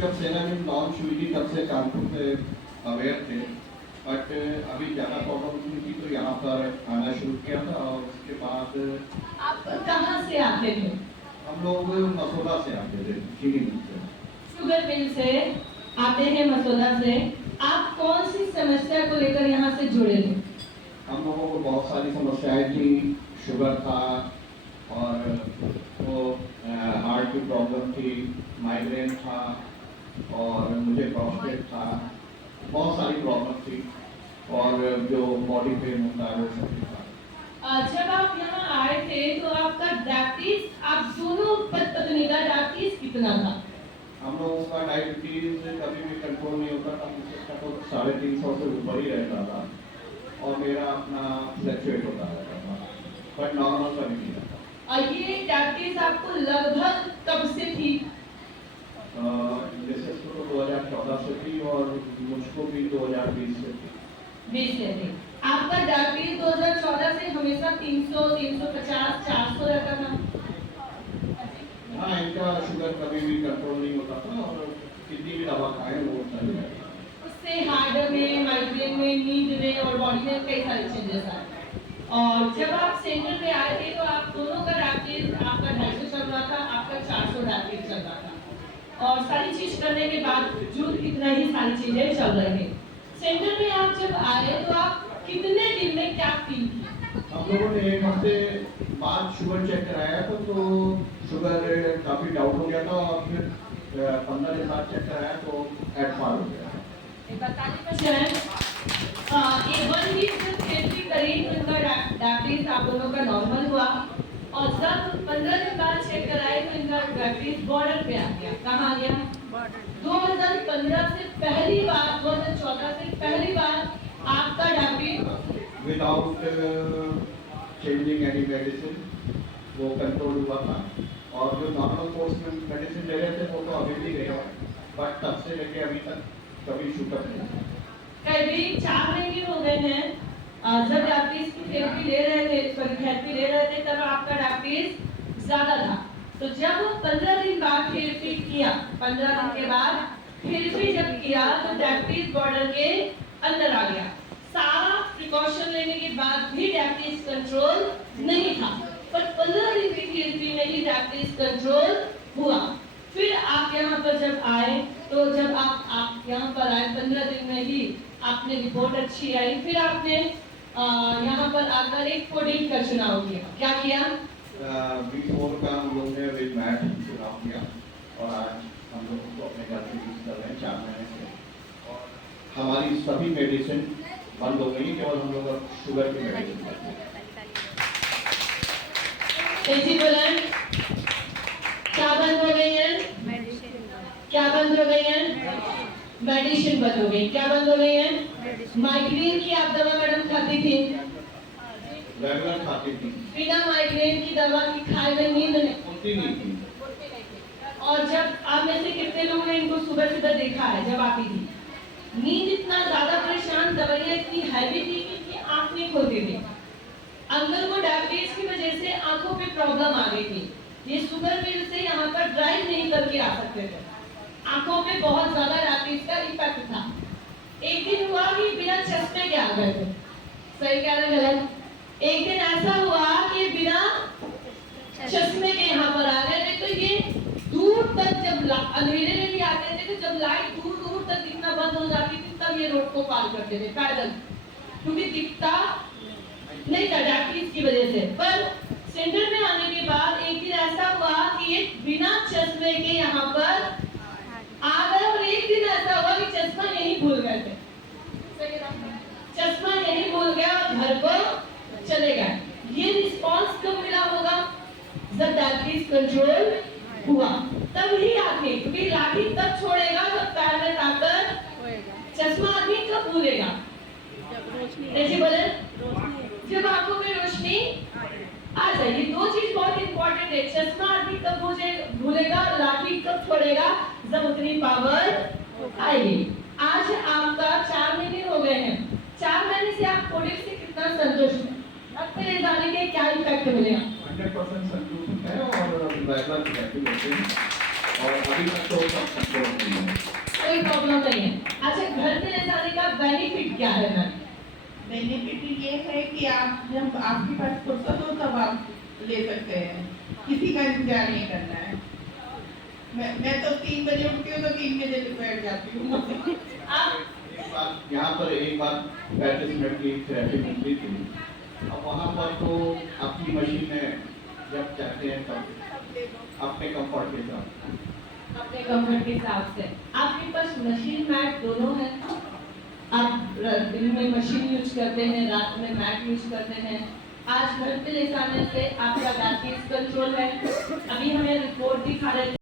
जब सेनामिन लॉन्च हुई थी तब से कानपुर से अवेयर थे, बट अभी ज़्यादा प्रॉब्लम हुई थी तो यहाँ पर आना शुरू किया था। और उसके बाद आप कहाँ से आते थे? हम लोग मसौदा से आते थे, चीनी मिल से। शुगर मिल से आते हैं, मसौदा से। आप कौन सी समस्या को लेकर यहाँ से जुड़े थे? हम लोगों को बहुत सारी समस्याएं थी, शुगर था और वो हार्ट की प्रॉब्लम थी, माइग्रेन था और मुझे प्रोस्टेट था, बहुत सारी प्रॉब्लम थी और जो बॉडी पेन होता है वो सब था। जब आप यहाँ आए थे तो आपका डायबिटीज, आप दोनों पत्नी का डायबिटीज कितना था? हम लोगों का डायबिटीज कभी भी कंट्रोल नहीं होता था, मुझे तो 350 से ऊपर ही रहता था और मेरा अपना फ्लक्चुएट होता रहता था, बट नॉर्मल कभी नहीं रहता। और ये डायबिटीज आपको लगभग कब से थी? जैसे तो 2014 से थी और मुझको भी 2020 से थी। 20 से थी। आपका डायबिटीज 2014 से हमेशा 300, 350, 400 रहता था? हाँ, इनका शुगर कभी भी कंट्रोल नहीं होता था और कितनी भी दवा खाएं वो सही रहता। उससे हार्ट में, माइग्रेन में, नींद में और बॉडी में कई सारे चेंजेस आए। और जब आप सेंटर पे आए थे तो आप दोनों का डायबिटीज, आपका 250 चल रहा था, आपका 400 डायबिटीज चल रहा था और सारी चीज करने के बावजूद इतना ही सारी चीजें चल रही है। सेंटर में आप जब आए तो आप कितने दिन में क्या फील किया? हम लोगों ने 1 हफ्ते बाद शुगर चेक कराया था तो शुगर काफी डाउन हो गया था और फिर 15 दिन बाद चेक कराया तो एडफार हो गया। ये 1 वीक जब थेरेपी करी तो इनका डायबिटीज आप दोनों का नॉर्मल हुआ और जब 15 दिन बाद चेक कराए तो इनका डायबिटीज बॉर्डर पे आ गया। कहाँ आ गया? 2015 से पहली बार, 2014 से पहली बार आपका diabetes without changing any medicine वो कंट्रोल हुआ था और जो नॉर्मल कोर्स में मेडिसिन ले रहे थे वो तो अभी भी गए, बट तब से लेके अभी तक कभी शुगर नहीं। करीब 4 महीने हो गए हैं जब डायबिटीज की थेरेपी ले रहे थे तब आपका डायबिटीज ज्यादा था। तो जब 15 दिन बाद थेरेपी किया, 15 दिन के बाद थेरेपी जब किया तो डायबिटीज बॉर्डर के अंदर आ गया। सारा प्रिकॉशन लेने के बाद भी डायबिटीज कंट्रोल नहीं था, पर 15 दिन की थेरेपी में ही डायबिटीज कंट्रोल हुआ। फिर आप यहाँ पर जब आए तो जब आप यहाँ पर आए 15 दिन में ही आपने रिपोर्ट अच्छी आई, फिर आपने यहाँ पर आकर एक कोडिंग का चुनाव किया। क्या किया? B4 का हम लोग ने विद मैट चुनाव किया और आज हम लोगों को अपने घर से यूज कर रहे हैं 4 महीने से और हमारी सभी मेडिसिन बंद हो गई, केवल हम लोग अब शुगर की मेडिसिन करते हैं। क्या बंद हो गई है? क्या बंद हो गई है? मेडिसिन बंद हो गई। क्या बंद हो गई है? माइग्रेन की आप दवा मैडम खाती थी? रेगुलर खाती थी। बिना माइग्रेन की दवा की खाए हुए नींद होती नहीं थी। और जब आप में से कितने लोगों ने इनको सुबह सुबह देखा है जब आती थी? नींद इतना ज्यादा परेशान, दवाइयाँ इतनी हैवी थी कि इनकी आंख नहीं खोलती थी। अंदर को डायबिटीज की वजह से आंखों पे प्रॉब्लम आ गई थी। ये शुगर मिल से यहाँ पर ड्राइव नहीं करके आ सकते थे, आंखों पे बहुत ज्यादा डायबिटीज का इफेक्ट था। एक दिन हुआ कि बिना चश्मे के आ गए थे। सही कह रहे गलत? एक दिन ऐसा हुआ कि बिना चश्मे के यहाँ पर आ गए थे। तो ये दूर तक जब अंधेरे में भी आते थे तो जब लाइट दूर दूर तक दिखना बंद हो जाती थी तब ये रोड को पार करते थे पैदल, क्योंकि दिखता नहीं था डायबिटीज की वजह से। पर सेंटर में आने के बाद एक दिन ऐसा हुआ कि ये बिना चश्मे के यहाँ पर आ गए और एक दिन ऐसा हुआ कि चश्मा यहीं भूल गए थे। चश्मा यहीं भूल गया और घर को चले गए। ये रिस्पॉन्स कब मिला होगा? जब डायबिटीज कंट्रोल हुआ तब ही आके, क्योंकि लाठी तब छोड़ेगा जब पैर में ताकत, चश्मा आदमी कब भूलेगा? ऐसे बोले जब आंखों में रोशनी आ जाएगी। 2 चीज बहुत इंपॉर्टेंट है, चश्मा आदमी कब भूलेगा, लाठी कब छोड़ेगा, जब उतनी पावर आएगी। आज आपका 4 महीने हो गए हैं। 4 महीने से आप कोडिंग से कितना संतुष्ट हैं? आपको ये जाने के क्या इफेक्ट मिलेगा? 100% संतुष्ट है और रेगुलर थेरेपी लेते हैं और अभी तक तो सब कंट्रोल नहीं है। कोई प्रॉब्लम नहीं है। अच्छा, घर पे ले जाने का बेनिफिट क्या है मैम? बेनिफिट ये है कि आप जब आपके पास फुर्सत हो तब आप ले सकते हैं, किसी का इंतजार नहीं करना है। मैं तो 3 बजे उठती हूँ तो 3 बजे बैठ जाती हूँ। आप एक बार यहाँ पर एक बार 35 मिनट की थेरेपी मिलती थी। अब वहाँ पर तो अपनी मशीन में जब चाहते हैं तब अपने कंफर्ट के साथ। अपने कंफर्ट के हिसाब से आपके पास मशीन मैट दोनों है? आप दिन में मशीन यूज करते हैं, रात में मैट यूज करते हैं। आज घर पे ले जाने से आपका डायबिटीज कंट्रोल है। अभी हमें रिपोर्ट दिखा रहे थे